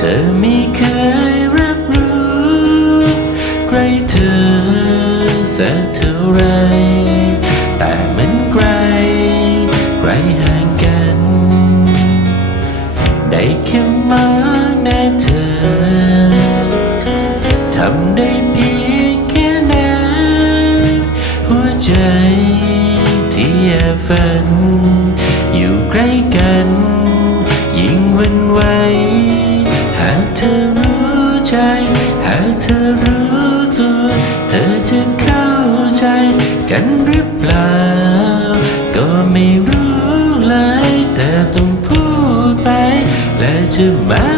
เธอไม่เคยรับรู้ใครเธอสักเท่าไร แต่มันไกลไกลห่างกัน ได้แค่มาแน่เธอทำได้เพียงแค่นั้นหัวใจที่แอบฝัน อยู่ใกล้กัน ยิ่งวันไหว ใจ หากเธอรู้ตัว เธอจะเข้าใจกันหรือเปล่า ก็ไม่รู้เลย แต่ต้องพูดไป และจะมา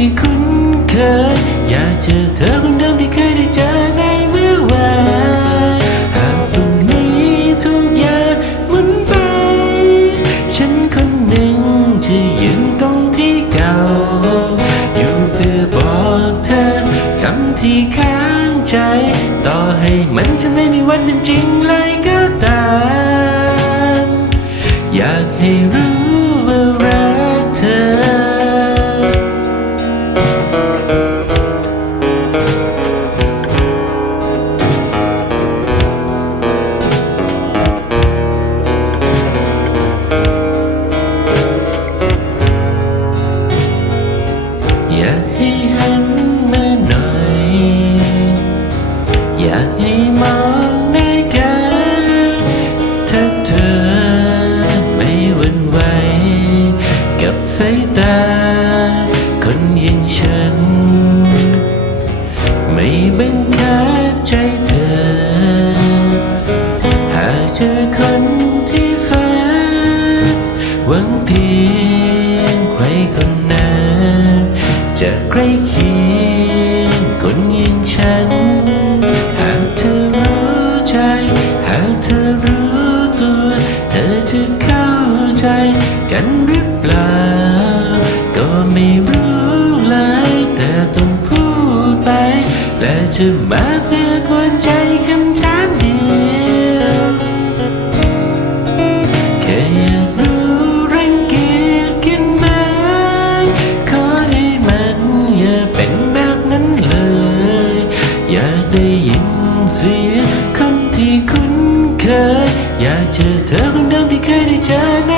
ที่คุ้นเคย อยากเจอเธอคนเดิมที่เคยได้เจอในเมื่อวานหากตรงนี้ทุกอย่างหมุนไป ฉันคนหนึ่งจะยืนตรงที่เก่า อยู่เพื่อบอกเธอคำที่ค้างใจ ต่อให้มันจะไม่มีวันเป็นจริงเลยก็ตาม สายตา คนอย่งฉัน ไม่บังคับใจเธอ หากเจอคนที่ฝันหวังเพียงใครคนนั้นจะใกล้เคียง กันหรือเปล่า ก็ไม่รู้เลยแต่ต้องพูดไป และจะมาเพื่อกวนใจคำถามเดียวแค่อยากรู้รังเกียจกันไหมขอให้มันอย่าเป็นแบบนั้นเลย อยากได้ยินเสียงคำที่คุ้นเคย อยากเจอเธอคนเดิมที่เคยได้เจอใน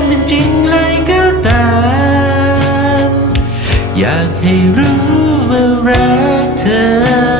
ันเป็นจริงเลยก็ตาม อยากให้รู้ว่ารักเธอ